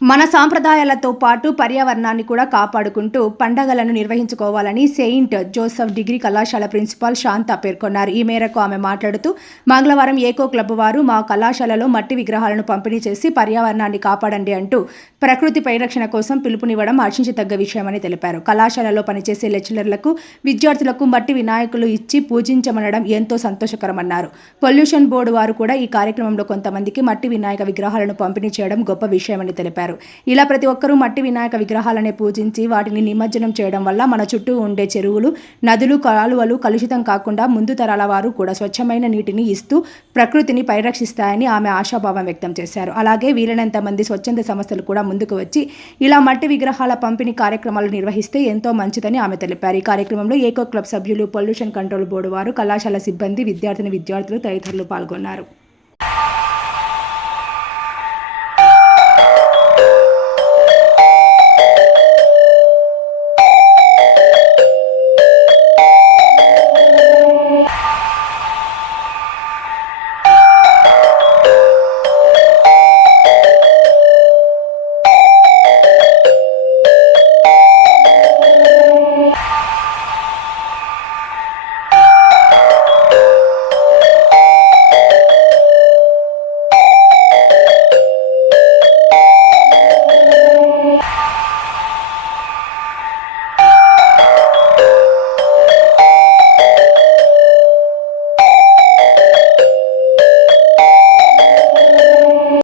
మన సాంప్రదాయాలతో పాటు పర్యావరణాన్ని కూడా కాపాడుకుంటూ పండగలను నిర్వహించుకోవాలని సెయింట్ జోసెఫ్ డిగ్రీ కళాశాల ప్రిన్సిపాల్ శాంత పేర్కొన్నారు. ఈ మేరకు ఆమె మాట్లాడుతూ మంగళవారం ఏకో క్లబ్ వారు మా కళాశాలలో మట్టి విగ్రహాలను పంపిణీ చేసి పర్యావరణాన్ని కాపాడండి అంటూ ప్రకృతి పరిరక్షణ కోసం పిలుపునివ్వడం హర్షించదగ్గ విషయమని తెలిపారు. కళాశాలలో పనిచేసే లెక్చరర్లకు విద్యార్థులకు మట్టి వినాయకులు ఇచ్చి పూజించమనడం ఎంతో సంతోషకరమన్నారు. పొల్యూషన్ బోర్డు వారు కూడా ఈ కార్యక్రమంలో కొంతమందికి మట్టి వినాయక విగ్రహాలను పంపిణీ చేయడం గొప్ప విషయమని తెలిపారు. ఇలా ప్రతి ఒక్కరూ మట్టి వినాయక విగ్రహాలనే పూజించి వాటిని నిమజ్జనం చేయడం వల్ల మన చుట్టూ ఉండే చెరువులు నదులు కాలువలు కలుషితం కాకుండా ముందు తరాల వారు కూడా స్వచ్ఛమైన నీటిని ఇస్తూ ప్రకృతిని పరిరక్షిస్తాయని ఆమె ఆశాభావం వ్యక్తం చేశారు. అలాగే వీలైనంత మంది స్వచ్ఛంద సంస్థలు కూడా ముందుకు వచ్చి ఇలా మట్టి విగ్రహాల పంపిణీ కార్యక్రమాలు నిర్వహిస్తే ఎంతో మంచిదని ఆమె తెలిపారు. ఈ కార్యక్రమంలో ఏకో క్లబ్ సభ్యులు పొల్యూషన్ కంట్రోల్ బోర్డు వారు కళాశాల సిబ్బంది విద్యార్థిని విద్యార్థులు తదితరులు పాల్గొన్నారు.